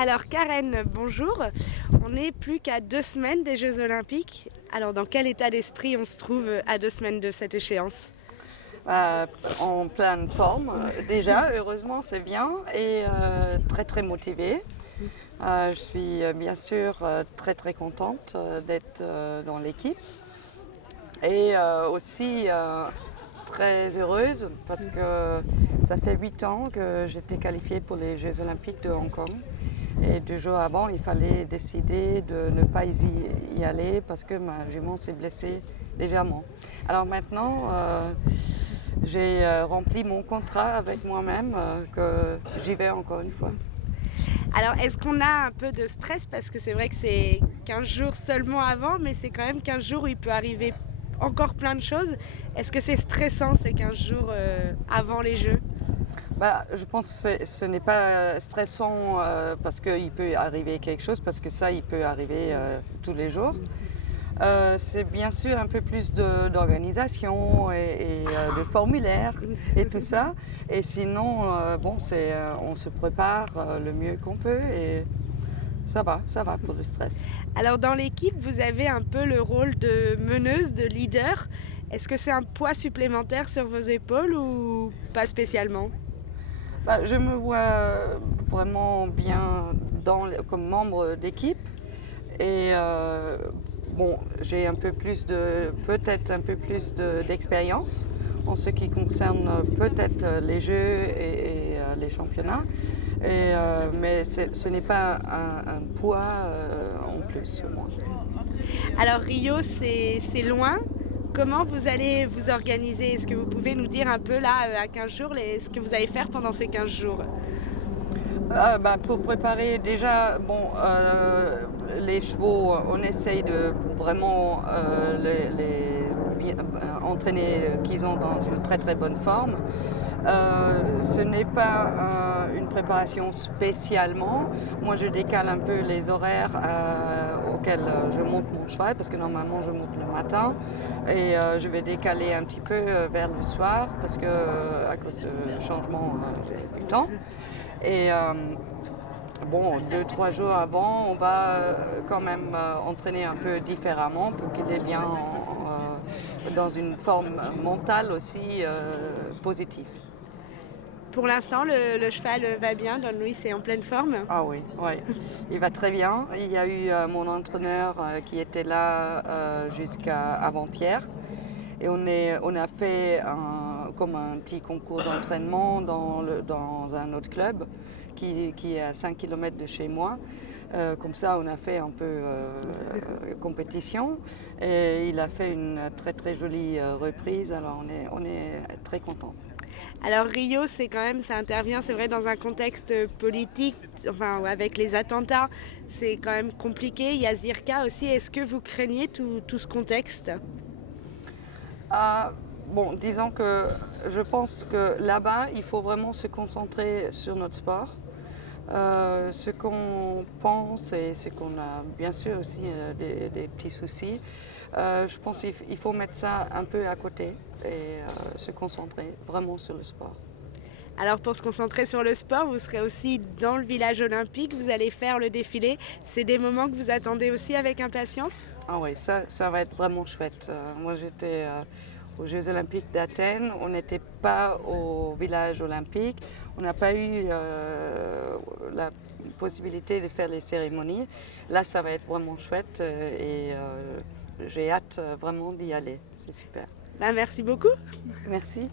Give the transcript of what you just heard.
Alors Karen, bonjour. On n'est plus qu'à 2 semaines des Jeux Olympiques. Alors dans quel état d'esprit on se trouve à 2 semaines de cette échéance? Euh, En pleine forme déjà, heureusement c'est bien et très très motivée. Je suis bien sûr très très contente d'être dans l'équipe et aussi très heureuse parce que ça fait 8 ans que j'étais qualifiée pour les Jeux Olympiques de Hong Kong. Et 2 jours avant, il fallait décider de ne pas y aller parce que ma jument s'est blessée légèrement. Alors maintenant, j'ai rempli mon contrat avec moi-même, que j'y vais encore une fois. Alors est-ce qu'on a un peu de stress parce que c'est vrai que c'est 15 jours seulement avant, mais c'est quand même 15 jours où il peut arriver encore plein de choses. Est-ce que c'est stressant ces 15 jours avant les Jeux? Je pense que ce n'est pas stressant parce qu'il peut arriver quelque chose, parce que ça, il peut arriver tous les jours. C'est bien sûr un peu plus d'organisation et de formulaire et tout ça. Et sinon, on se prépare le mieux qu'on peut et ça va pour le stress. Alors dans l'équipe, vous avez un peu le rôle de meneuse, de leader. Est-ce que c'est un poids supplémentaire sur vos épaules ou pas spécialement? Je me vois vraiment bien comme membre d'équipe et j'ai peut-être un peu plus d'expérience en ce qui concerne peut-être les jeux et les championnats, mais ce n'est pas un poids en plus sur moi. Alors Rio, c'est loin. Comment vous allez vous organiser? Est-ce que vous pouvez nous dire un peu là, à 15 jours, ce que vous allez faire pendant ces 15 jours? Pour préparer déjà, les chevaux, on essaye de vraiment entraîner qu'ils sont dans une très très bonne forme. Ce n'est pas une préparation spécialement. Moi, je décale un peu les horaires auxquels je monte mon cheval, parce que normalement, je monte le matin. Et je vais décaler un petit peu vers le soir, parce que à cause du changement du temps. Et 2, 3 jours avant, on va quand même entraîner un peu différemment pour qu'il est bien dans une forme mentale aussi positive. Pour l'instant, le cheval va bien, Don Luis est en pleine forme. Ah oui, oui, il va très bien. Il y a eu mon entraîneur qui était là jusqu'à avant-hier. Et on a fait comme un petit concours d'entraînement dans un autre club qui est à 5 km de chez moi. Comme ça, on a fait un peu compétition et il a fait une très très jolie reprise. Alors on est très contents. Alors Rio, ça intervient, c'est vrai, dans un contexte politique, enfin avec les attentats, c'est quand même compliqué. Il y a Zirka aussi. Est-ce que vous craignez tout ce contexte? Disons que je pense que là-bas, il faut vraiment se concentrer sur notre sport. Ce qu'on pense et ce qu'on a bien sûr aussi des petits soucis, je pense qu'il faut mettre ça un peu à côté et se concentrer vraiment sur le sport. Alors pour se concentrer sur le sport, vous serez aussi dans le village olympique, vous allez faire le défilé. C'est des moments que vous attendez aussi avec impatience? Ah oui, ça va être vraiment chouette. Moi j'étais aux Jeux Olympiques d'Athènes, on n'était pas au village olympique, on n'a pas eu la possibilité de faire les cérémonies. Là ça va être vraiment chouette et j'ai hâte vraiment d'y aller. C'est super. Merci beaucoup. Merci.